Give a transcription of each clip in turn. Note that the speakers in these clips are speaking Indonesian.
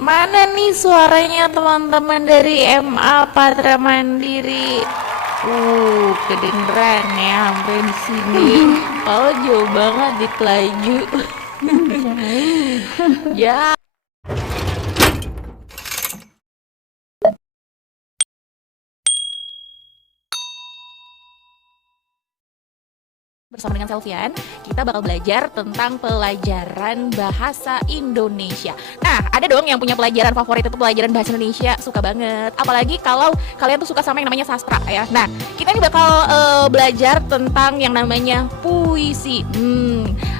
Mana nih suaranya teman-teman dari MA Patra Mandiri? Kedengeran ya sampai di sini. Oh, jauh banget di Pelaju. Ya. Bersama dengan Selvian, kita bakal belajar tentang pelajaran bahasa Indonesia. Nah, ada dong yang punya pelajaran favorit itu pelajaran bahasa Indonesia, suka banget. Apalagi kalau kalian tuh suka sama yang namanya sastra ya. Nah, kita ini bakal belajar tentang yang namanya puisi.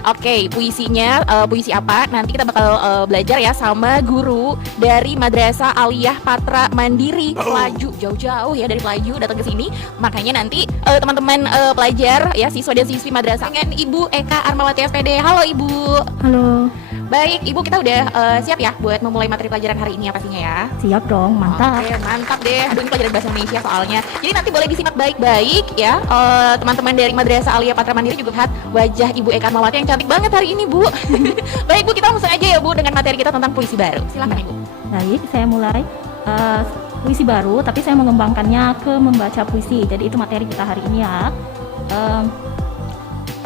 Oke, puisinya puisi apa? Nanti kita bakal belajar ya sama guru dari Madrasah Aliyah Patra Mandiri Pelaju, jauh-jauh ya dari Pelaju datang ke sini. Makanya nanti teman-teman pelajar ya siswa dan siswi madrasah dengan Ibu Eka Armawati SPD. Halo Ibu. Halo. Baik, Ibu kita udah siap ya buat memulai materi pelajaran hari ini ya pastinya ya? Siap dong, mantap. Oke, mantap deh. Aduh, ini pelajaran bahasa Indonesia soalnya. Jadi nanti boleh disimak baik-baik ya. Teman-teman dari Madrasah Aliyah Patra Mandiri juga lihat wajah Ibu Eka Armawati yang cantik banget hari ini, Bu. Baik, Bu, kita langsung aja ya, Bu, dengan materi kita tentang puisi baru. Silakan, Ibu. Baik, saya mulai puisi baru, tapi saya mengembangkannya ke membaca puisi. Jadi itu materi kita hari ini ya.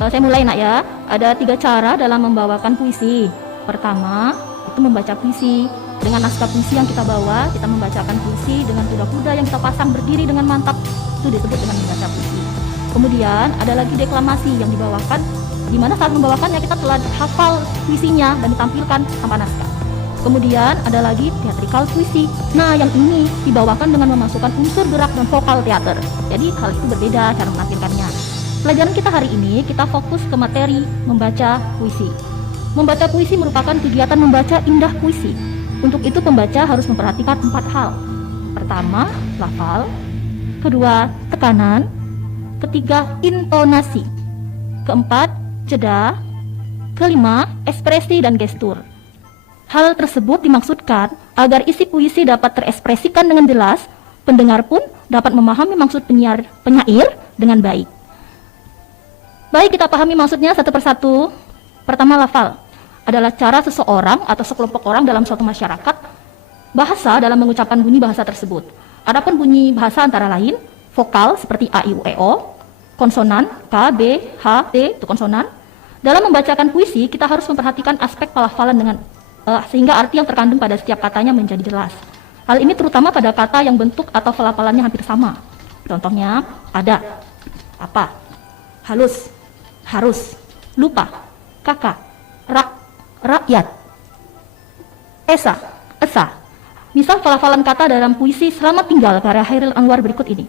Saya mulai nak ya. Ada 3 cara dalam membawakan puisi. Pertama, itu membaca puisi. Dengan naskah puisi yang kita bawa, kita membacakan puisi dengan kuda-kuda yang kita pasang berdiri dengan mantap. Itu disebut dengan membaca puisi. Kemudian ada lagi deklamasi yang dibawakan, di mana saat membawakannya kita telah hafal puisinya dan ditampilkan tanpa naskah. Kemudian ada lagi theatrical puisi. Nah, yang ini dibawakan dengan memasukkan unsur gerak dan vokal teater. Jadi hal itu berbeda cara menampilkannya. Pelajaran kita hari ini kita fokus ke materi membaca puisi. Membaca puisi merupakan kegiatan membaca indah puisi. Untuk itu pembaca harus memperhatikan 4 hal. Pertama, lafal. Kedua, tekanan. Ketiga, intonasi. Keempat, jeda. Kelima, ekspresi dan gestur. Hal tersebut dimaksudkan agar isi puisi dapat terekspresikan dengan jelas, pendengar pun dapat memahami maksud penyair dengan baik. Baik, kita pahami maksudnya satu persatu. Pertama, lafal adalah cara seseorang atau sekelompok orang dalam suatu masyarakat bahasa dalam mengucapkan bunyi bahasa tersebut. Adapun bunyi bahasa antara lain, vokal seperti A, I, U, E, O, konsonan K, B, H, T, itu konsonan. Dalam membacakan puisi, kita harus memperhatikan aspek pelafalan dengan sehingga arti yang terkandung pada setiap katanya menjadi jelas. Hal ini terutama pada kata yang bentuk atau pelafalannya hampir sama. Contohnya, ada, apa, halus, harus, lupa, kakak, rak, rakyat, esa, esa. Misal pelafalan kata dalam puisi Selamat Tinggal karya Hairil Anwar berikut ini.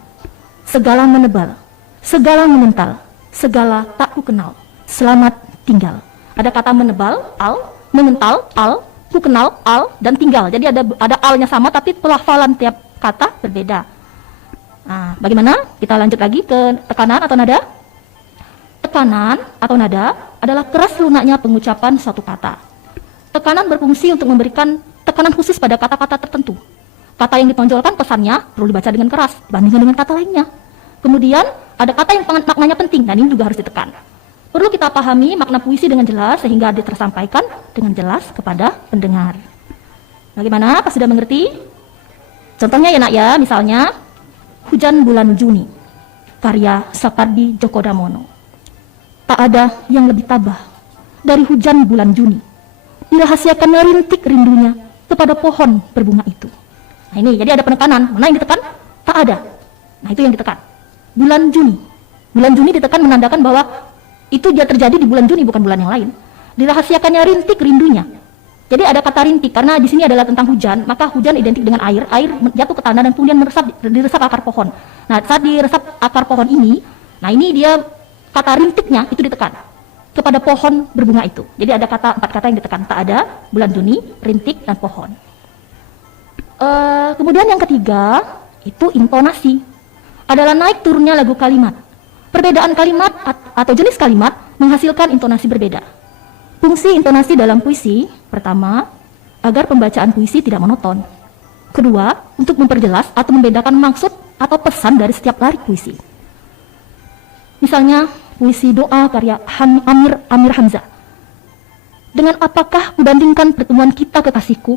Segala menebal, segala mengental, segala tak ku kenal, selamat tinggal. Ada kata menebal, al, mengental, al, ku kenal, al, dan tinggal. Jadi ada alnya sama tapi pelafalan tiap kata berbeda. Nah, bagaimana? Kita lanjut lagi ke tekanan atau nada. Tekanan atau nada adalah keras lunaknya pengucapan suatu kata. Tekanan berfungsi untuk memberikan tekanan khusus pada kata-kata tertentu. Kata yang ditonjolkan pesannya perlu dibaca dengan keras dibandingkan dengan kata lainnya. Kemudian ada kata yang maknanya penting dan ini juga harus ditekan. Perlu kita pahami makna puisi dengan jelas sehingga tersampaikan dengan jelas kepada pendengar. Bagaimana? Apa sudah mengerti? Contohnya ya nak ya, misalnya Hujan Bulan Juni karya Sapardi Djoko Damono. Tak ada yang lebih tabah dari hujan bulan Juni. Dirahasiakan rintik rindunya kepada pohon berbunga itu. Nah ini, jadi ada penekanan. Mana yang ditekan? Tak ada. Nah itu yang ditekan. Bulan Juni. Bulan Juni ditekan menandakan bahwa itu dia terjadi di bulan Juni, bukan bulan yang lain. Dirahasiakannya rintik rindunya. Jadi ada kata rintik, karena di sini adalah tentang hujan, maka hujan identik dengan air jatuh ke tanah dan kemudian diresap akar pohon. Nah saat diresap akar pohon ini, nah ini dia kata rintiknya itu ditekan kepada pohon berbunga itu. Jadi ada 4 kata yang ditekan. Tak ada, bulan Juni, rintik, dan pohon. Kemudian yang ketiga itu intonasi. Adalah naik turunnya lagu kalimat. Perbedaan kalimat atau jenis kalimat menghasilkan intonasi berbeda. Fungsi intonasi dalam puisi, pertama, agar pembacaan puisi tidak monoton. Kedua, untuk memperjelas atau membedakan maksud atau pesan dari setiap larik puisi. Misalnya, puisi doa karya Amir Hamzah. Dengan apakah kubandingkan pertemuan kita kekasihku?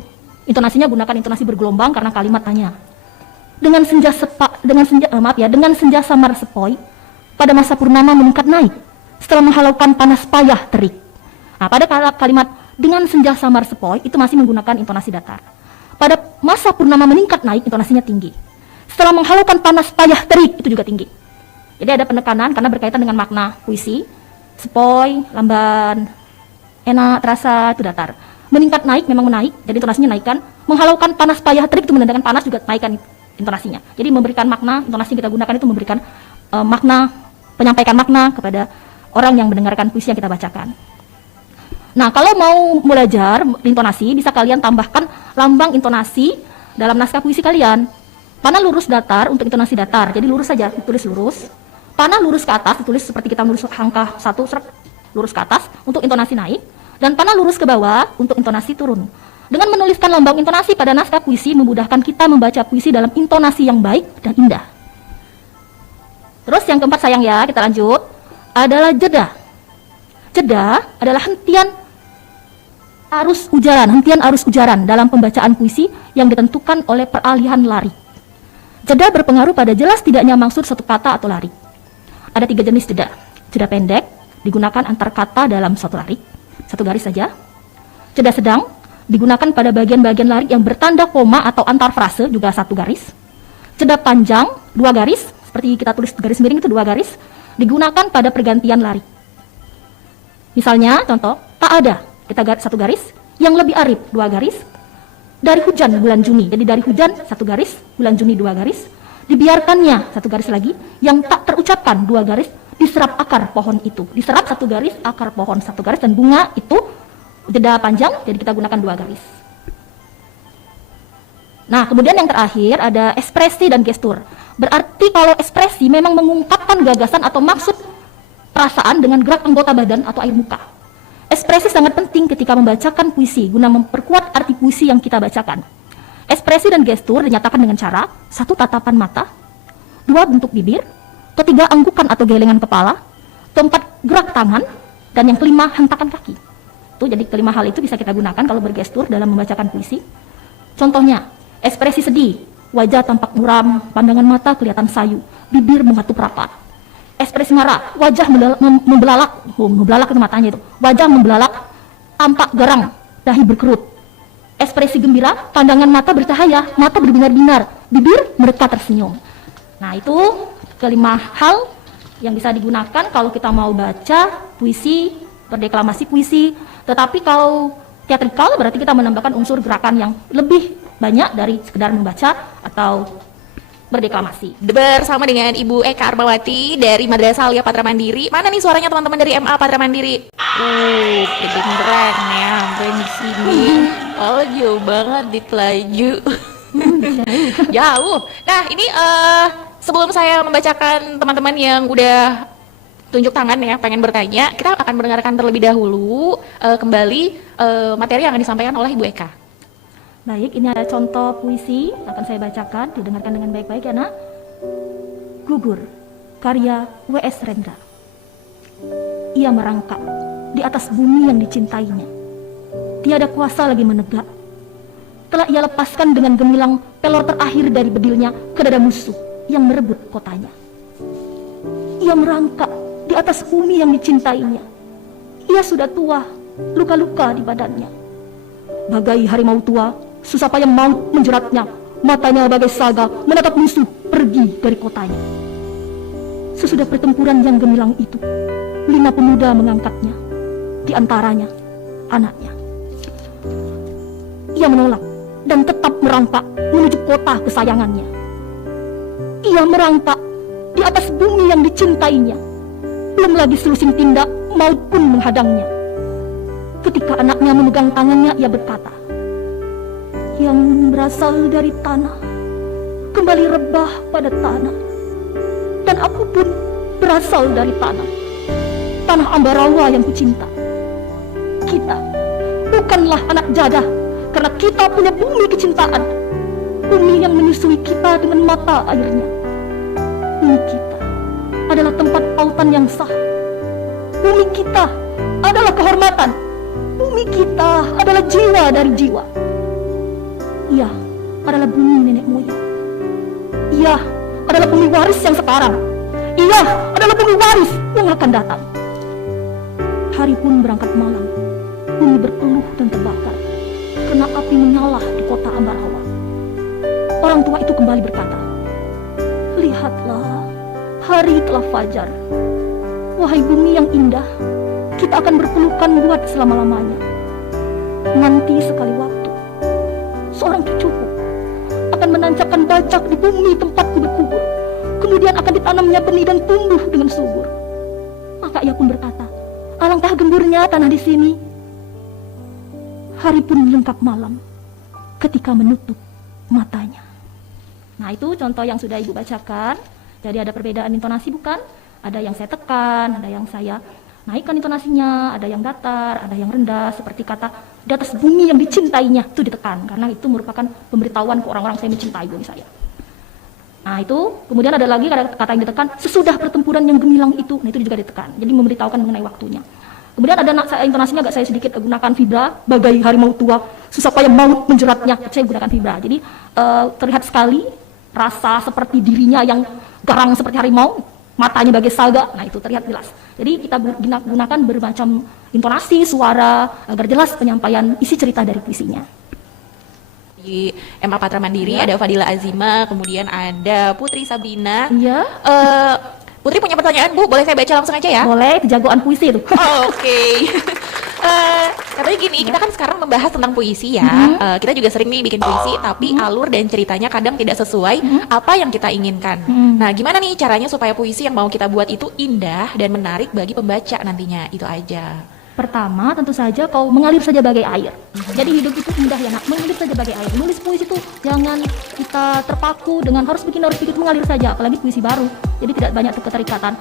Intonasinya gunakan intonasi bergelombang karena kalimat tanya. Dengan senja samar sepoi, pada masa purnama meningkat naik, setelah menghalaukan panas payah terik. Nah, pada kalimat dengan senja samar sepoi itu masih menggunakan intonasi datar. Pada masa purnama meningkat naik, intonasinya tinggi. Setelah menghalaukan panas payah terik, itu juga tinggi. Jadi ada penekanan karena berkaitan dengan makna puisi. Sepoi, lamban, enak, terasa, itu datar. Meningkat naik memang menaik, jadi intonasinya naikkan. Menghalaukan panas payah terik itu menandakan panas juga naikkan intonasinya. Jadi memberikan makna, intonasi yang kita gunakan itu memberikan makna, menyampaikan makna kepada orang yang mendengarkan puisi yang kita bacakan. Nah, kalau mau belajar intonasi, bisa kalian tambahkan lambang intonasi dalam naskah puisi kalian. Panah lurus datar untuk intonasi datar, jadi lurus saja, ditulis lurus. Panah lurus ke atas, ditulis seperti kita lurus angka 1, lurus ke atas untuk intonasi naik. Dan panah lurus ke bawah untuk intonasi turun. Dengan menuliskan lambang intonasi pada naskah puisi, memudahkan kita membaca puisi dalam intonasi yang baik dan indah. Terus yang keempat sayang ya, kita lanjut, adalah jeda. Jeda adalah hentian arus ujaran dalam pembacaan puisi yang ditentukan oleh peralihan lari. Jeda berpengaruh pada jelas tidaknya maksud satu kata atau lari. Ada 3 jenis jeda. Jeda pendek, digunakan antar kata dalam suatu lari, 1 garis saja. Jeda sedang, digunakan pada bagian-bagian lari yang bertanda koma atau antar frase, juga 1 garis. Jeda panjang, 2 garis, seperti kita tulis garis miring itu 2 garis, digunakan pada pergantian lari. Misalnya, contoh, tak ada, kita 1 garis, yang lebih arif, 2 garis, dari hujan bulan Juni, jadi dari hujan 1 garis, bulan Juni 2 garis, dibiarkannya 1 garis lagi, yang tak terucapkan 2 garis, diserap akar pohon itu, diserap 1 garis, akar pohon 1 garis, dan bunga itu jeda panjang, jadi kita gunakan 2 garis. Nah, kemudian yang terakhir ada ekspresi dan gestur. Berarti kalau ekspresi memang mengungkapkan gagasan atau maksud perasaan dengan gerak anggota badan atau air muka. Ekspresi sangat penting ketika membacakan puisi guna memperkuat arti puisi yang kita bacakan. Ekspresi dan gestur dinyatakan dengan cara 1 tatapan mata, 2 bentuk bibir, 3 anggukan atau gelengan kepala, 4 gerak tangan, dan yang kelima hentakan kaki. Tuh, jadi kelima hal itu bisa kita gunakan kalau bergestur dalam membacakan puisi. Contohnya, ekspresi sedih, wajah tampak muram, pandangan mata kelihatan sayu, bibir mengatup rapat. Ekspresi marah, wajah membelalak itu matanya itu, wajah membelalak, tampak garang, dahi berkerut. Ekspresi gembira, pandangan mata bercahaya, mata berbinar-binar, bibir mereka tersenyum. Nah, itu kelima hal yang bisa digunakan kalau kita mau baca puisi, berdeklamasi puisi. Tetapi kalau teatrikal berarti kita menambahkan unsur gerakan yang lebih banyak dari sekedar membaca atau berdeklamasi. Bersama dengan Ibu Eka Armawati dari Madrasah Aliyah Patra Mandiri. Mana nih suaranya teman-teman dari MA Patra Mandiri? Kedengeran ya, sampai di sini. Oh, jauh banget di Pelaju. Jauh. Nah, ini sebelum saya membacakan teman-teman yang udah tunjuk tangan ya, pengen bertanya, kita akan mendengarkan terlebih dahulu kembali materi yang akan disampaikan oleh Ibu Eka. Baik, ini ada contoh puisi akan saya bacakan, didengarkan dengan baik-baik ya nak. Gugur, karya W.S. Rendra. Ia merangkak di atas bumi yang dicintainya. Tiada kuasa lagi menegak. Telah ia lepaskan dengan gemilang pelor terakhir dari bedilnya ke dada musuh yang merebut kotanya. Ia merangkak di atas bumi yang dicintainya. Ia sudah tua, luka-luka di badannya. Bagai harimau tua, susah payah maut menjeratnya. Matanya bagai saga menatap musuh pergi dari kotanya. Sesudah pertempuran yang gemilang itu, 5 pemuda mengangkatnya, di antaranya anaknya. Ia menolak dan tetap merangkak menuju kota kesayangannya. Ia merangkak di atas bumi yang dicintainya. Belum lagi selusin tindak maut pun menghadangnya. Ketika anaknya memegang tangannya, ia berkata, "Yang berasal dari tanah kembali rebah pada tanah, dan aku pun berasal dari tanah, tanah Ambarawa yang kucinta. Kita bukanlah anak jadah, karena kita punya bumi kecintaan, bumi yang menyusui kita dengan mata airnya. Bumi kita adalah tempat pautan yang sah. Bumi kita adalah kehormatan. Bumi kita adalah jiwa dari jiwa. Ia adalah bumi nenek moyang. Ia adalah bumi waris yang sekarang. Ia adalah bumi waris yang akan datang. Hari pun berangkat malam. Bumi berpeluh dan terbakar karena api menyala di kota Ambarawa. Orang tua itu kembali berkata, "Lihatlah, hari telah fajar. Wahai bumi yang indah, kita akan berpelukan buat selama-lamanya. Nanti sekali waktu, seorang cucuku akan menancapkan bajak di bumi tempatku berkubur. Kemudian akan ditanamnya benih dan tumbuh dengan subur." Maka ia pun berkata, "Alangkah gemburnya tanah di sini." Hari pun lengkap malam ketika menutup matanya. Nah, itu contoh yang sudah Ibu bacakan. Jadi ada perbedaan intonasi bukan? Ada yang saya tekan, ada yang saya naikkan intonasinya, ada yang datar, ada yang rendah, seperti kata di atas bumi yang dicintainya itu ditekan, karena itu merupakan pemberitahuan ke orang-orang saya mencintai bumi saya. Nah, itu kemudian ada lagi kata yang ditekan, sesudah pertempuran yang gemilang itu, nah itu juga ditekan, jadi memberitahukan mengenai waktunya. Kemudian ada intonasinya agak saya sedikit gunakan vibra, bagai harimau tua, susah payah maut menjeratnya, saya gunakan vibra. Jadi terlihat sekali rasa seperti dirinya yang garang seperti harimau, matanya bagai saga, nah itu terlihat jelas. Jadi kita gunakan bermacam intonasi, suara, agar jelas penyampaian isi cerita dari puisinya. Di MA Patra Mandiri ada Fadila Azima, kemudian ada Putri Sabrina. Iya. Putri punya pertanyaan, Bu, boleh saya baca langsung aja ya? Boleh, itu jagoan puisi itu. Oh, oke. Katanya gini, kita kan sekarang membahas tentang puisi ya. Kita juga sering nih bikin puisi, tapi alur dan ceritanya kadang tidak sesuai apa yang kita inginkan. Nah, gimana nih caranya supaya puisi yang mau kita buat itu indah dan menarik bagi pembaca nantinya? Itu aja. Pertama, tentu saja kau mengalir saja bagai air. Jadi hidup itu indah ya nak, mengalir saja bagai air. Nulis puisi itu jangan kita terpaku dengan harus bikin mengalir saja, apalagi puisi baru. Jadi tidak banyak keterikatan.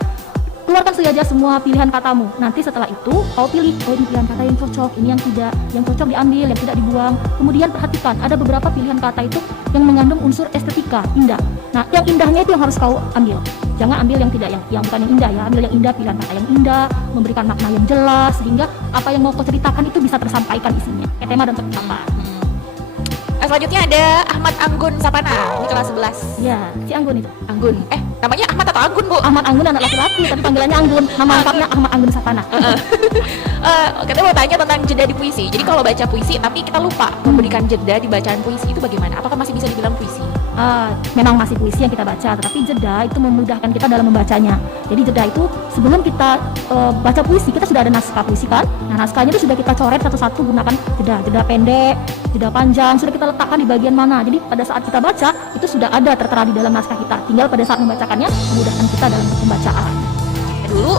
Keluarkan saja semua pilihan katamu. Nanti setelah itu kau pilih, oh ini pilihan kata yang cocok, ini yang tidak, yang cocok diambil, yang tidak dibuang. Kemudian perhatikan, ada beberapa pilihan kata itu yang mengandung unsur estetika, indah. Nah, yang indahnya itu yang harus kau ambil. Jangan ambil yang tidak, yang bukan yang indah ya. Ambil yang indah, pilihan kata yang indah, memberikan makna yang jelas sehingga apa yang mau kau ceritakan itu bisa tersampaikan isinya. Tema dan tercapai. Selanjutnya ada Ahmad Anggun Sapana, ini kelas 11. Ya, si Anggun itu. Anggun. Namanya Ahmad atau Anggun, Bu? Ahmad Anggun anak laki-laki, tapi panggilannya Anggun. Nama lengkapnya Ahmad Anggun Sapana. Kita mau tanya tentang jeda di puisi. Jadi kalau baca puisi tapi kita lupa memberikan jeda di bacaan puisi itu bagaimana? Apakah masih bisa dibilang puisi? Memang masih puisi yang kita baca, tetapi jeda itu memudahkan kita dalam membacanya. Jadi jeda itu sebelum kita baca puisi, kita sudah ada naskah puisi kan? Nah, naskahnya itu sudah kita coret satu-satu gunakan jeda pendek, jeda panjang, sudah kita letakkan di bagian mana. Jadi pada saat kita baca itu sudah ada tertera di dalam naskah kita. Tinggal pada saat membacakannya memudahkan kita dalam pembacaan. Dulu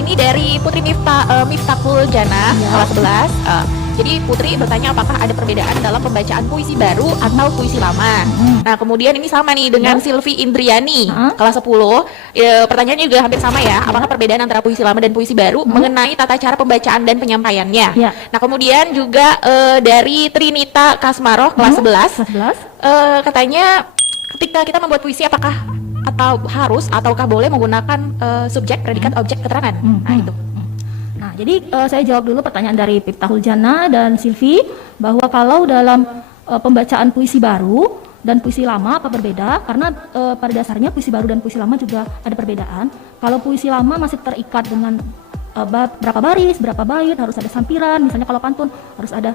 ini dari Putri Miftahul Jana, kelas 11. Jadi Putri bertanya apakah ada perbedaan dalam pembacaan puisi baru atau puisi lama. Nah, kemudian ini sama nih dengan Silvi Indriani, kelas 10. Pertanyaannya juga hampir sama ya. Apakah perbedaan antara puisi lama dan puisi baru mengenai tata cara pembacaan dan penyampaiannya? Nah, kemudian juga dari Trinita Kasmaroh, kelas 11. Katanya ketika kita membuat puisi apakah atau harus ataukah boleh menggunakan subjek, predikat, objek, keterangan? Nah, itu. Nah, jadi saya jawab dulu pertanyaan dari Miftahul Jana dan Silvi bahwa kalau dalam pembacaan puisi baru dan puisi lama apa berbeda? Karena pada dasarnya puisi baru dan puisi lama juga ada perbedaan. Kalau puisi lama masih terikat dengan berapa baris, berapa bait, harus ada sampiran. Misalnya kalau pantun harus ada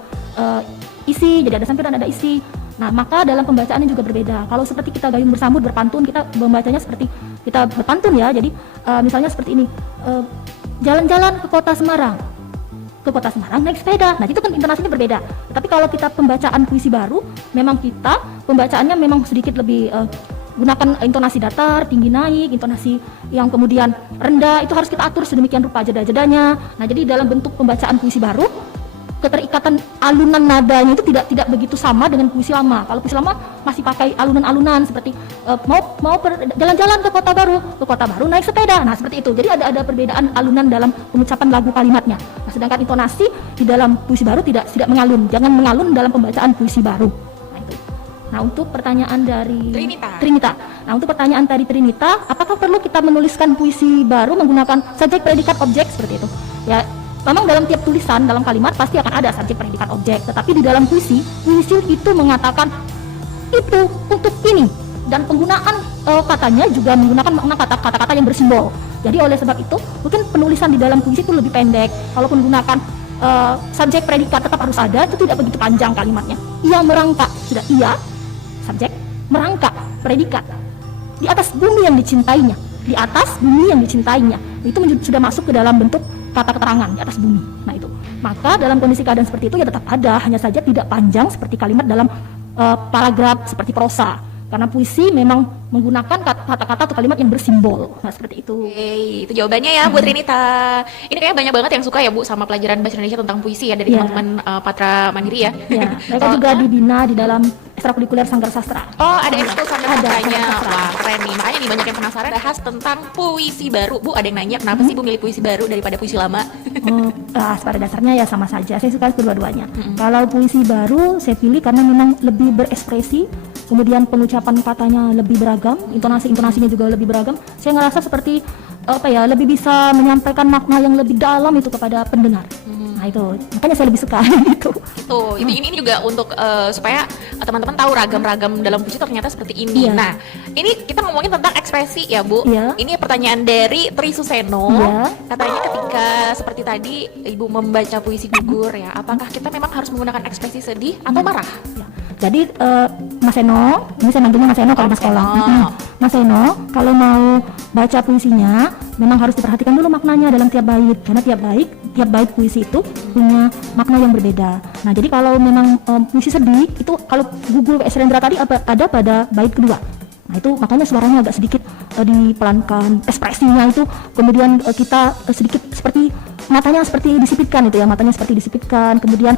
isi, jadi ada sampiran, ada isi. Nah, maka dalam pembacaannya juga berbeda. Kalau seperti kita gayung bersambut berpantun, kita membacanya seperti kita berpantun ya. Jadi misalnya seperti ini. Jalan-jalan ke kota Semarang. Ke kota Semarang naik sepeda. Nah, itu kan intonasinya berbeda. Tapi kalau kita pembacaan puisi baru, memang kita pembacaannya memang sedikit lebih gunakan intonasi datar, tinggi naik, intonasi yang kemudian rendah, itu harus kita atur sedemikian rupa jeda-jedanya. Nah, jadi dalam bentuk pembacaan puisi baru, keterikatan alunan nadanya itu tidak begitu sama dengan puisi lama. Kalau puisi lama masih pakai alunan-alunan seperti mau jalan-jalan ke kota baru naik sepeda. Nah, seperti itu. Jadi ada perbedaan alunan dalam pengucapan lagu kalimatnya. Nah, sedangkan intonasi di dalam puisi baru tidak mengalun. Jangan mengalun dalam pembacaan puisi baru. Nah, itu. Nah, untuk pertanyaan dari Trinita. Nah, untuk pertanyaan dari Trinita, apakah perlu kita menuliskan puisi baru menggunakan subjek, predikat, objek seperti itu? Ya, memang dalam tiap tulisan, dalam kalimat pasti akan ada subjek, predikat, objek. Tetapi di dalam puisi itu mengatakan itu untuk ini, dan penggunaan katanya juga menggunakan makna kata-kata yang bersimbol. Jadi oleh sebab itu mungkin penulisan di dalam puisi itu lebih pendek. Kalaupun menggunakan subjek, predikat tetap harus ada, itu tidak begitu panjang kalimatnya. Ia merangkak, sudah ia subjek, merangkak predikat di atas bumi yang dicintainya, di atas bumi yang dicintainya. Itu sudah masuk ke dalam bentuk kata keterangan di atas bumi. Nah itu, maka dalam kondisi keadaan seperti itu ya tetap ada, hanya saja tidak panjang seperti kalimat dalam paragraf seperti prosa, karena puisi memang menggunakan kata-kata atau kalimat yang bersimbol. Nah seperti itu. Oke, itu jawabannya ya buat Rinita. Ini kayaknya banyak banget yang suka ya Bu sama pelajaran bahasa Indonesia tentang puisi ya dari teman-teman Patra Mandiri ya. Ya, mereka juga dibina di dalam ekstrakurikuler Sanggar Sastra. Oh, ada ekskul Sanggar Ada, Sastranya. Sanggar Sastra. Wah, keren nih. Makanya nih banyak yang penasaran bahas tentang puisi baru. Bu, ada yang nanya kenapa sih Bu milih puisi baru daripada puisi lama? Pada dasarnya ya sama saja. Saya suka kedua-duanya. Kalau puisi baru saya pilih karena memang lebih berekspresi, kemudian pengucapan katanya lebih beragam, intonasinya juga lebih beragam. Saya ngerasa seperti lebih bisa menyampaikan makna yang lebih dalam itu kepada pendengar. Nah itu, makanya saya lebih suka itu. Ini juga untuk supaya teman-teman tahu ragam-ragam dalam puisi ternyata seperti ini. Iya. Nah, ini kita ngomongin tentang ekspresi ya Bu. Iya. Ini pertanyaan dari Tri Suseno. Iya. Katanya ketika seperti tadi Ibu membaca puisi gugur ya, apakah kita memang harus menggunakan ekspresi sedih atau marah? Ya. Jadi Mas Eno, ini saya manggilnya Mas Eno kalau di sekolah. Mas Eno, kalau mau baca puisinya memang harus diperhatikan dulu maknanya dalam tiap bait, karena tiap bait puisi itu punya makna yang berbeda. Nah, jadi kalau memang puisi sedih itu kalau gugur W.S. Rendra tadi ada pada bait kedua. Nah, itu makanya suaranya agak sedikit dipelankan, ekspresinya itu kemudian kita sedikit seperti matanya seperti disipitkan itu ya, matanya seperti disipitkan, kemudian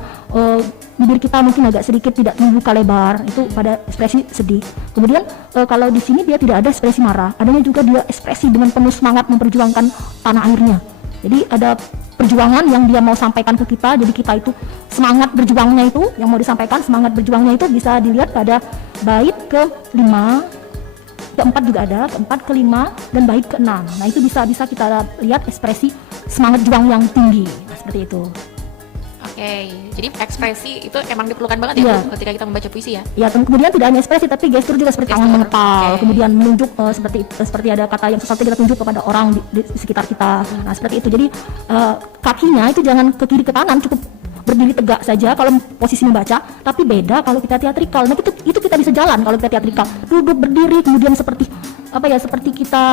bibir kita mungkin agak sedikit tidak membuka lebar, itu pada ekspresi sedih. Kemudian kalau di sini dia tidak ada ekspresi marah, adanya juga dia ekspresi dengan penuh semangat memperjuangkan tanah airnya. Jadi ada perjuangan yang dia mau sampaikan ke kita, jadi kita itu semangat berjuangnya itu yang mau disampaikan, semangat berjuangnya itu bisa dilihat pada bait ke-5, ke-4 juga ada, ke-4, ke-5, dan bait ke-6. Nah itu bisa kita lihat ekspresi semangat juang yang tinggi. Nah, seperti itu. Oke, jadi ekspresi itu emang diperlukan banget ya Bu, ketika kita membaca puisi ya? Ya, kemudian tidak hanya ekspresi tapi gestur juga seperti tangan mengepal, kemudian menunjuk seperti ada kata yang sesuatu kita tunjuk kepada orang di sekitar kita. Nah seperti itu. Jadi kakinya itu jangan ke kiri ke kanan, cukup berdiri tegak saja kalau posisi membaca, tapi beda kalau kita teatrikal. Nah itu kita bisa jalan kalau kita teatrikal, duduk berdiri kemudian seperti kita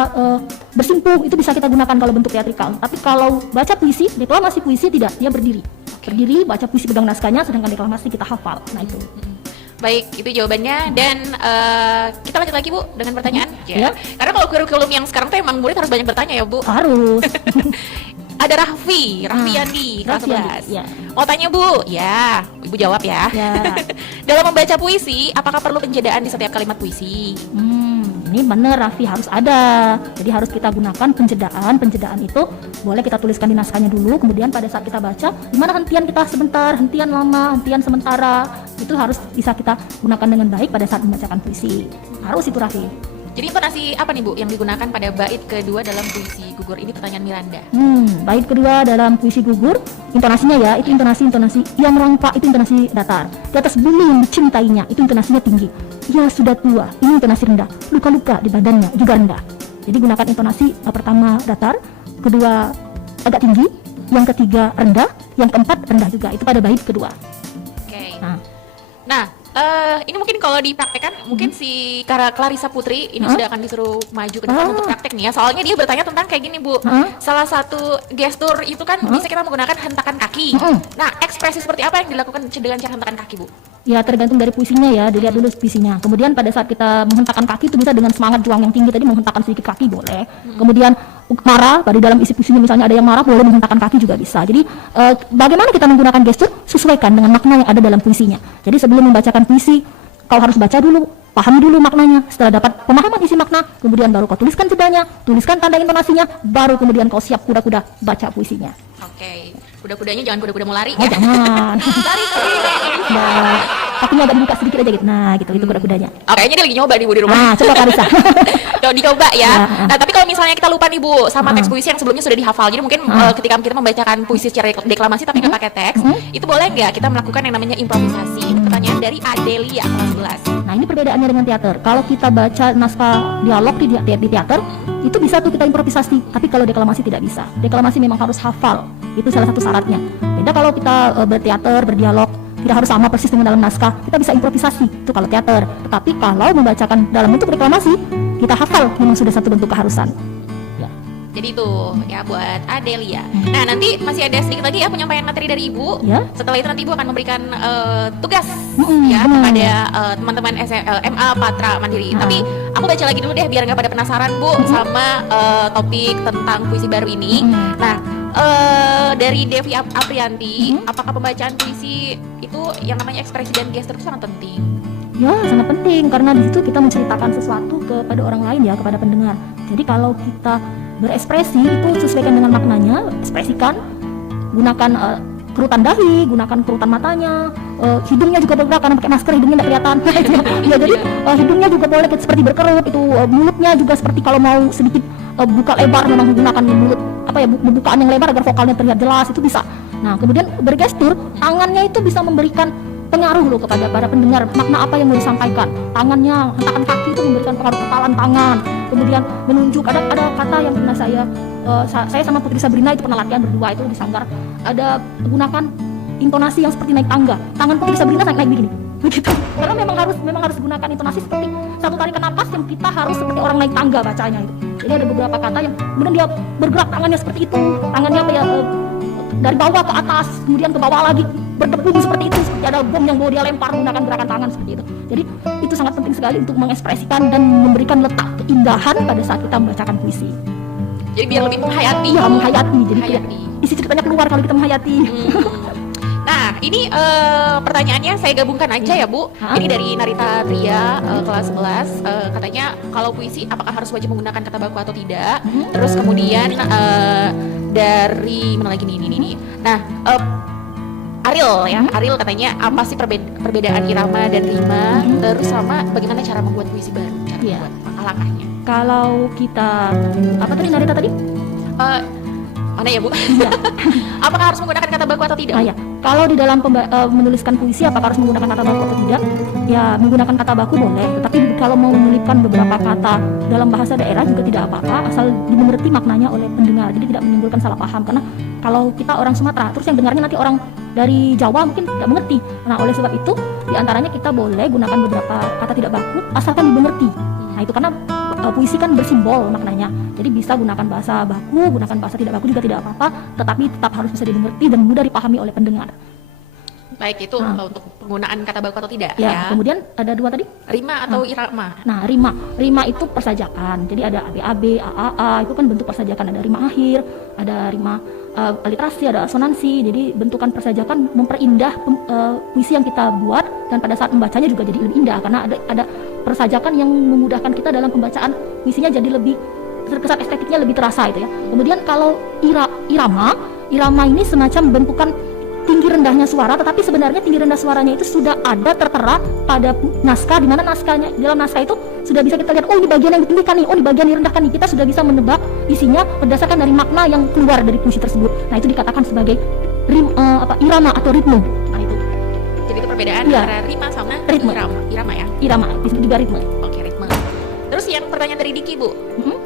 bersimpuh, itu bisa kita gunakan kalau bentuk teatrikal. Tapi kalau baca puisi, deklamasi puisi tidak, dia berdiri baca puisi pegang naskahnya, sedangkan deklamasi kita hafal. Nah itu. Baik, itu jawabannya. Dan kita lanjut lagi Bu dengan pertanyaan. Ya. Karena kalau kurikulum yang sekarang tuh emang murid harus banyak bertanya ya Bu. Harus. Ada Raffi Yandi kelas 11. Ya. Mau tanya Bu? Ya, Ibu jawab ya. Dalam membaca puisi, apakah perlu penjedaan di setiap kalimat puisi? Ini benar Raffi, harus ada. Jadi harus kita gunakan penjedaan itu boleh kita tuliskan di naskahnya dulu, kemudian pada saat kita baca di mana hentian kita sebentar, hentian lama, hentian sementara, itu harus bisa kita gunakan dengan baik pada saat membacakan puisi. Harus itu Raffi. Jadi intonasi apa nih Bu yang digunakan pada bait kedua dalam puisi gugur? Ini pertanyaan Miranda. Bait kedua dalam puisi gugur, intonasinya ya, itu intonasi yang merangkak, itu intonasi datar. Di atas bumi yang dicintainya, itu intonasinya tinggi. Ia sudah tua, ini intonasi rendah. Luka-luka di badannya juga rendah. Jadi gunakan intonasi pertama datar, kedua agak tinggi, yang ketiga rendah, yang keempat rendah juga. Itu pada bait kedua. Oke. Nah, ini mungkin kalau dipraktekkan, mungkin si Clarissa Putri ini sudah akan disuruh maju ke depan untuk praktek nih ya. Soalnya dia bertanya tentang kayak gini Bu. Salah satu gestur itu kan bisa kita menggunakan hentakan kaki. Nah, ekspresi seperti apa yang dilakukan dengan cara hentakan kaki Bu? Ya tergantung dari puisinya ya, dilihat dulu puisinya. Kemudian pada saat kita menghentakkan kaki itu bisa dengan semangat juang yang tinggi, tadi menghentakkan sedikit kaki boleh. Kemudian marah, pada dalam isi puisinya misalnya ada yang marah, boleh menghentakkan kaki juga bisa. Jadi bagaimana kita menggunakan gestur, sesuaikan dengan makna yang ada dalam puisinya. Jadi sebelum membacakan puisi, kau harus baca dulu, pahami dulu maknanya. Setelah dapat pemahaman isi makna, kemudian baru kau tuliskan jedanya, tuliskan tanda intonasinya, baru kemudian kau siap kuda-kuda baca puisinya. Oke, kuda-kudanya jangan kuda-kuda mau lari Oh, ya. jangan. Lari. kakinya agak dibuka sedikit aja gitu. Nah, gitu itu kuda-kudanya. Oh, kayaknya dia lagi nyoba nih Bu di rumah. Nah, coba Karisa. Coba dicoba ya. Ya, Nah, tapi kalau misalnya kita lupa nih Bu sama teks puisi yang sebelumnya sudah dihafal. Jadi mungkin ketika kita membacakan puisi secara deklamasi tapi nggak pakai teks, itu boleh nggak kita melakukan yang namanya improvisasi? Itu pertanyaan dari Adelia kelas 11. Nah, ini perbedaannya dengan teater. Kalau kita baca naskah dialog di teater, itu bisa tuh kita improvisasi. Tapi kalau deklamasi tidak bisa. Deklamasi memang harus hafal. Itu salah satu syaratnya. Beda kalau kita berteater, berdialog, tidak harus sama persis dengan dalam naskah. Kita bisa improvisasi. Itu kalau teater. Tetapi kalau membacakan dalam bentuk deklamasi, kita hafal. Memang sudah satu bentuk keharusan. Jadi itu ya buat Adelia. Nah, nanti masih ada sedikit lagi ya penyampaian materi dari Ibu. Ya. Setelah itu nanti Ibu akan memberikan tugas benar. ya kepada teman-teman MA Patra Mandiri. Tapi aku baca lagi dulu deh biar nggak pada penasaran Bu sama topik tentang puisi baru ini. Nah, dari Devi Aprianti, apakah pembacaan puisi itu yang namanya ekspresi dan gestur itu sangat penting? Ya, sangat penting karena di situ kita menceritakan sesuatu kepada orang lain ya, kepada pendengar. Jadi kalau kita berekspresi itu sesuaikan dengan maknanya, ekspresikan, gunakan kerutan dahi, gunakan kerutan matanya, hidungnya juga bergerak karena pakai masker hidungnya tidak kelihatan. Ya, jadi hidungnya juga boleh seperti berkerut, itu mulutnya juga seperti kalau mau sedikit buka lebar memang menggunakan mulut pembukaan yang lebar agar vokalnya terlihat jelas, itu bisa. Nah, kemudian bergestur, tangannya itu bisa memberikan pengaruh loh kepada para pendengar makna apa yang mau disampaikan. Tangannya, hentakan kaki itu memberikan pengaruh kepalan tangan. Kemudian menunjuk, ada kata yang pernah saya sama Putri Sabrina itu pernah latihan berdua itu di Sanggar. Ada gunakan intonasi yang seperti naik tangga. Tangan Putri Sabrina naik begini. Begitu. Karena memang harus gunakan intonasi seperti satu tarikan napas yang kita harus seperti orang naik tangga bacanya itu. Jadi ada beberapa kata yang kemudian dia bergerak tangannya seperti itu. Tangannya dari bawah ke atas, kemudian ke bawah lagi berdebung seperti itu, seperti ada bom yang mau dia lempar menggunakan gerakan tangan seperti itu. Jadi itu sangat penting sekali untuk mengekspresikan dan memberikan letak keindahan pada saat kita membacakan puisi. Jadi biar lebih menghayati. Iya, menghayati. Jadi menghayati. Isi ceritanya keluar kalau kita menghayati. Nah, ini pertanyaannya saya gabungkan aja ya Bu. Ini dari Narita Tria kelas 11. Katanya kalau puisi apakah harus wajib menggunakan kata baku atau tidak? Terus kemudian dari mana lagi nih? Nah, Ariel ya, Ariel katanya apa sih perbedaan irama dan rima, terus sama bagaimana cara membuat puisi baru, cara membuat langkah-langkahnya. Kalau kita apa tadi Narita tadi? Mana ya Bu? Ya. Apakah harus menggunakan kata baku atau tidak? Nah, ya. Kalau di dalam menuliskan puisi apakah harus menggunakan kata baku atau tidak? Ya, menggunakan kata baku boleh, tetapi kalau mau menyelipkan beberapa kata dalam bahasa daerah juga tidak apa-apa, asal dimengerti maknanya oleh pendengar. Jadi tidak menimbulkan salah paham, karena kalau kita orang Sumatera, terus yang dengarnya nanti orang dari Jawa mungkin tidak mengerti. Nah, oleh sebab itu diantaranya kita boleh gunakan beberapa kata tidak baku asalkan dimengerti. Nah, itu karena puisi kan bersimbol maknanya, jadi bisa gunakan bahasa baku, gunakan bahasa tidak baku juga tidak apa-apa, tetapi tetap harus bisa dimengerti dan mudah dipahami oleh pendengar. Baik, itu untuk penggunaan kata baku atau tidak ya. Kemudian ada dua tadi, rima atau irama. Nah, rima itu persajakan, jadi ada ABAB, AAA, itu kan bentuk persajakan, ada rima akhir, ada rima aliterasi, ada asonansi. Jadi bentukan persajakan memperindah puisi yang kita buat, dan pada saat membacanya juga jadi lebih indah karena ada persajakan yang memudahkan kita dalam pembacaan puisinya, jadi lebih kesan estetiknya lebih terasa itu ya. Kemudian kalau irama ini semacam bentukan tinggi rendahnya suara, tetapi sebenarnya tinggi rendah suaranya itu sudah ada tertera pada naskah, di mana naskahnya dalam naskah itu sudah bisa kita lihat, oh ini bagian yang ditinggikan nih, oh ini bagian yang direndahkan nih. Kita sudah bisa menebak isinya berdasarkan dari makna yang keluar dari puisi tersebut. Nah, itu dikatakan sebagai irama atau ritme. Nah, itu. Jadi itu perbedaan antara rima sama ritme. Irama ya. Irama disebut juga ritme. Oke, ritme. Terus yang pertanyaan dari Diki Bu,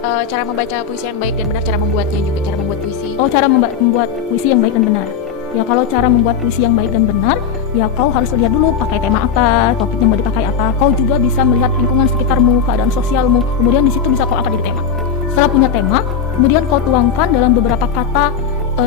cara membaca puisi yang baik dan benar, cara membuatnya juga, cara membuat puisi. Oh, cara membuat puisi yang baik dan benar. Ya, kalau cara membuat puisi yang baik dan benar, ya kau harus lihat dulu pakai tema apa, topik yang mau dipakai apa. Kau juga bisa melihat lingkungan sekitarmu, keadaan sosialmu. Kemudian di situ bisa kau angkat jadi tema. Setelah punya tema, kemudian kau tuangkan dalam beberapa kata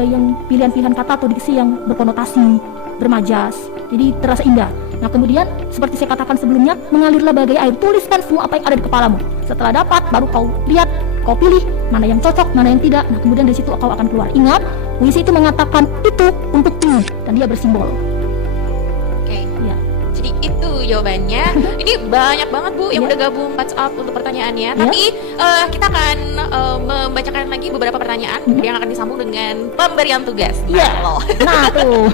yang pilihan-pilihan kata atau diksi yang berkonotasi, bermajas. Jadi terasa indah. Nah, kemudian seperti saya katakan sebelumnya, mengalirlah bagai air. Tuliskan semua apa yang ada di kepalamu. Setelah dapat, baru kau lihat, kau pilih mana yang cocok, mana yang tidak. Nah, kemudian dari situ kau akan keluar. Ingat, puisi itu mengatakan itu untukmu dan dia bersimbol. Oke. Ya. Jadi itu jawabannya. Ini banyak banget Bu yang udah gabung WhatsApp untuk pertanyaannya. Tapi kita akan membacakan lagi beberapa pertanyaan yang akan disambung dengan pemberian tugas. Iya. Nah tuh.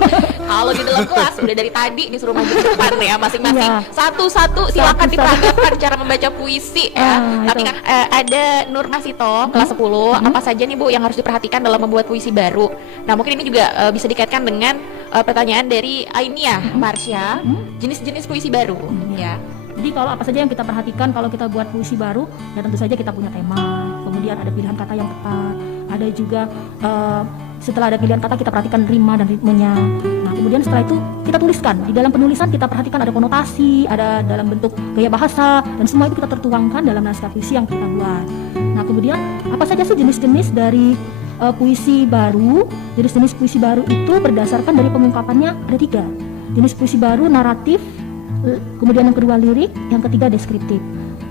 Kalau di dalam kelas udah dari tadi disuruh maju ke depan ya masing-masing. Satu-satu silakan diperagakan cara membaca puisi ya. Tapi ada Nur Masito kelas 10. Apa saja nih Bu yang harus diperhatikan dalam membuat puisi baru? Nah mungkin ini juga bisa dikaitkan dengan pertanyaan dari Ainia Marsha, jenis-jenis puisi baru ya. Jadi kalau apa saja yang kita perhatikan kalau kita buat puisi baru, ya tentu saja kita punya tema, kemudian ada pilihan kata yang tepat, ada juga setelah ada pilihan kata kita perhatikan rima dan ritmenya. Nah kemudian setelah itu kita tuliskan, di dalam penulisan kita perhatikan ada konotasi, ada dalam bentuk gaya bahasa, dan semua itu kita tertuangkan dalam naskah puisi yang kita buat. Nah kemudian apa saja sih jenis-jenis dari puisi baru? Jenis-jenis puisi baru itu berdasarkan dari pengungkapannya ada 3. Jenis puisi baru naratif, kemudian yang kedua lirik, yang ketiga deskriptif.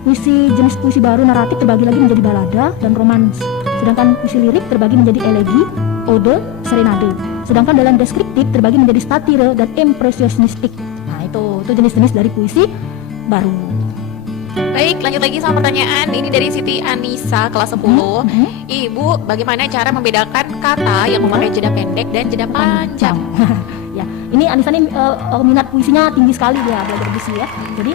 Jenis puisi baru naratif terbagi lagi menjadi balada dan romans. Sedangkan puisi lirik terbagi menjadi elegi, ode, serenade. Sedangkan dalam deskriptif terbagi menjadi satire dan impresionistik. Nah itu jenis-jenis dari puisi baru. Baik, lanjut lagi sama pertanyaan. Ini dari Siti Anissa kelas 10. Ibu, bagaimana cara membedakan kata yang memakai jeda pendek dan jeda panjang? Ya, ini Anissa nih minat puisinya tinggi sekali dia belajar puisi ya. Jadi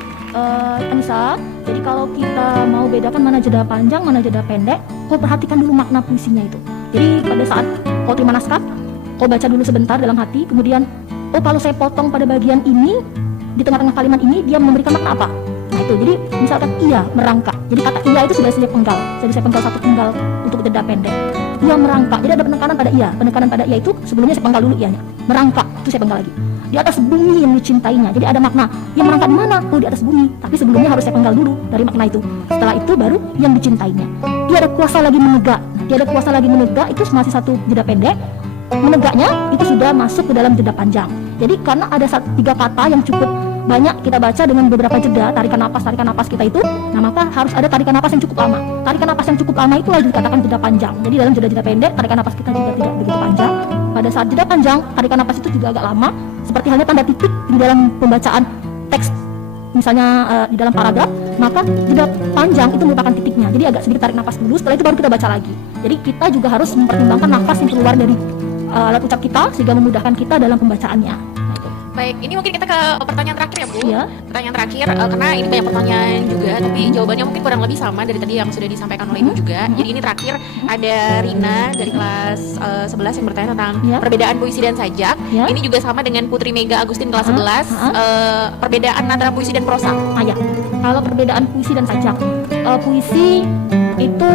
Anissa, jadi kalau kita mau bedakan mana jeda panjang, mana jeda pendek, kau perhatikan dulu makna puisinya itu. Jadi pada saat kau terima naskah, kau baca dulu sebentar dalam hati, kemudian kalau saya potong pada bagian ini, di tengah-tengah kalimat ini dia memberikan makna apa? Nah itu, jadi misalkan iya merangkak. Jadi kata iya itu sudah saya penggal. Saya penggal satu penggal untuk jeda pendek. Iya merangkak. Jadi ada penekanan pada iya. Penekanan pada iya itu sebelumnya saya penggal dulu iyanya. Merangkak itu saya penggal lagi. Di atas bumi yang dicintainya. Jadi ada makna. Yang merangkak di mana? Oh di atas bumi. Tapi sebelumnya harus saya penggal dulu dari makna itu. Setelah itu baru yang dicintainya. Dia ada kuasa lagi menegak. Dia ada kuasa lagi menegak itu masih satu jeda pendek. Menegaknya itu sudah masuk ke dalam jeda panjang. Jadi karena ada 3 kata yang cukup banyak kita baca dengan beberapa jeda, tarikan napas kita itu, nah maka harus ada tarikan napas yang cukup lama. Tarikan napas yang cukup lama itu lalu dikatakan jeda panjang. Jadi dalam jeda pendek, tarikan napas kita juga tidak begitu panjang. Pada saat jeda panjang, tarikan napas itu juga agak lama. Seperti halnya tanda titik di dalam pembacaan teks, misalnya di dalam paragraf, maka jeda panjang itu merupakan titiknya. Jadi agak sedikit tarik napas dulu, setelah itu baru kita baca lagi. Jadi kita juga harus mempertimbangkan nafas yang keluar dari alat ucap kita sehingga memudahkan kita dalam pembacaannya. Baik, ini mungkin kita ke pertanyaan terakhir ya Bu. Ya. Pertanyaan terakhir, karena ini banyak pertanyaan juga, tapi jawabannya mungkin kurang lebih sama dari tadi yang sudah disampaikan oleh Ibu juga. Jadi ini terakhir ada Rina dari kelas 11 yang bertanya tentang perbedaan puisi dan sajak. Ini juga sama dengan Putri Mega Agustin kelas 11, perbedaan antara puisi dan prosa. Ya, kalau perbedaan puisi dan sajak, puisi itu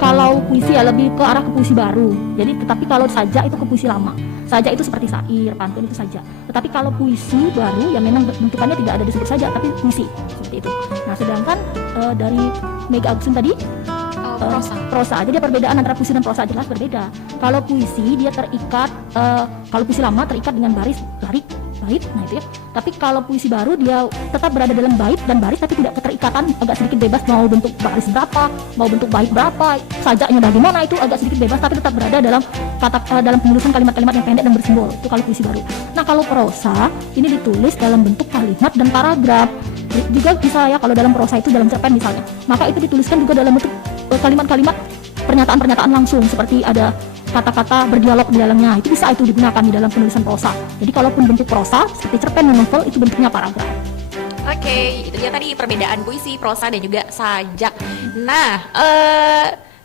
kalau puisi ya lebih ke arah ke puisi baru. Jadi tetapi kalau sajak itu ke puisi lama. Sajak itu seperti syair, pantun itu sajak. Tetapi kalau puisi baru yang memang bentukannya tidak ada disebut sajak tapi puisi seperti itu. Nah, sedangkan dari Mega Agustin tadi prosa. Jadi perbedaan antara puisi dan prosa jelas berbeda. Kalau puisi dia terikat, kalau puisi lama terikat dengan baris, larik, bait, nah itu ya. Tapi kalau puisi baru dia tetap berada dalam bait dan baris tapi tidak keterikatan, agak sedikit bebas mau bentuk baris berapa, mau bentuk bait berapa, sajaknya bagaimana itu agak sedikit bebas tapi tetap berada dalam dalam penulisan kalimat-kalimat yang pendek dan bersimbol. Itu kalau puisi baru. Nah, kalau prosa ini ditulis dalam bentuk kalimat dan paragraf. Juga bisa ya kalau dalam prosa itu dalam cerpen misalnya. Maka itu dituliskan juga dalam bentuk kalimat-kalimat pernyataan-pernyataan langsung seperti ada kata-kata berdialog di dalamnya. Itu bisa itu digunakan di dalam penulisan prosa. Jadi kalaupun bentuk prosa seperti cerpen dan novel itu bentuknya paragraf. Oke, itu dia tadi perbedaan puisi, prosa dan juga sajak. Nah,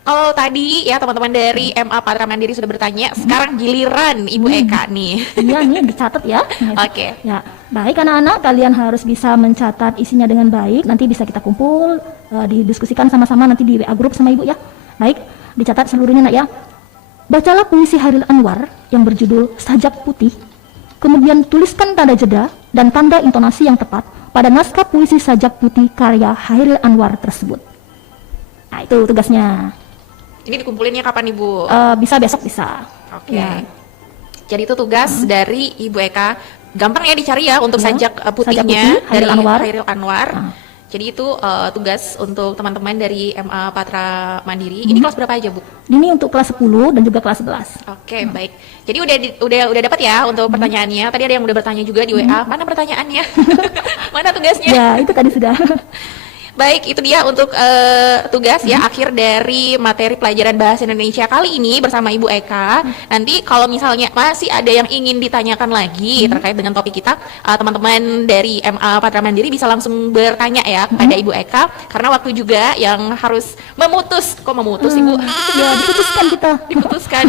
kalau tadi ya teman-teman dari MA Patra Mandiri sudah bertanya, sekarang giliran Ibu Eka nih. Iya nih dicatat ya. Oke. Ya, baik anak-anak, kalian harus bisa mencatat isinya dengan baik. Nanti bisa kita kumpul, didiskusikan sama-sama nanti di WA grup sama Ibu ya. Baik, dicatat seluruhnya nak ya. Bacalah puisi Hairil Anwar yang berjudul Sajak Putih. Kemudian tuliskan tanda jeda dan tanda intonasi yang tepat pada naskah puisi Sajak Putih karya Hairil Anwar tersebut. Nah, itu tugasnya. Ini dikumpulinnya kapan Ibu? Bisa besok bisa. Oke. Ya. Jadi itu tugas dari Ibu Eka. Gampang ya dicari ya untuk sajak putihnya Sajak Putih, dari Hairil Anwar. Hairil Anwar. Jadi itu tugas untuk teman-teman dari MA Patra Mandiri. Ini kelas berapa aja, Bu? Ini untuk kelas 10 dan juga kelas 11. Oke, baik. Jadi udah dapat ya untuk pertanyaannya. Tadi ada yang udah bertanya juga di WA. Mana pertanyaannya? Mana tugasnya? Ya, itu tadi sudah. Baik, itu dia untuk tugas ya akhir dari materi pelajaran bahasa Indonesia kali ini bersama Ibu Eka. Nanti kalau misalnya masih ada yang ingin ditanyakan lagi terkait dengan topik kita, teman-teman dari MA Patra Mandiri bisa langsung bertanya ya kepada Ibu Eka, karena waktu juga yang harus memutus, kok memutus Ibu? Ya, diputuskan kita. Diputuskan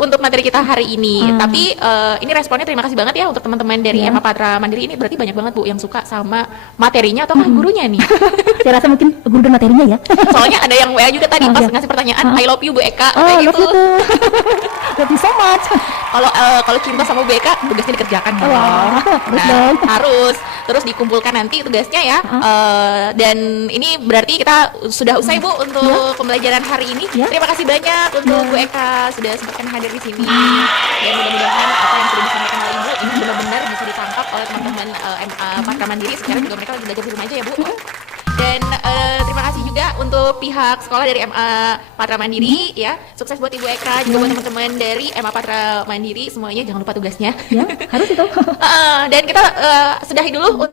untuk materi kita hari ini. Tapi ini responnya terima kasih banget ya untuk teman-teman dari MA Patra Mandiri. Ini berarti banyak banget Bu yang suka sama materinya atau gurunya nih? Saya rasa mungkin guru dan materinya ya. Soalnya ada yang WA juga tadi pas ngasih pertanyaan, I love you Bu Eka, kayak love gitu. you too. Love you so much. Kalau cinta sama Bu Eka, tugasnya dikerjakan dong. Harus Nah, dong. harus terus dikumpulkan nanti tugasnya ya. Dan ini berarti kita sudah usai Bu untuk pembelajaran hari ini. Ya. Terima kasih banyak untuk Bu Eka sudah sempatkan hadir di sini. Dan mudah-mudahan apa yang sudah disampaikan oleh Ibu ini benar-benar bisa ditangkap oleh teman-teman MA Patra Mandiri. Sekarang juga mereka lagi belajar di rumah aja ya Bu. Dan terima kasih juga untuk pihak sekolah dari MA Patra Mandiri ya. Sukses buat Ibu Eka, juga buat teman-teman dari MA Patra Mandiri semuanya, jangan lupa tugasnya. Ya, harus itu. Dan kita sudahi dulu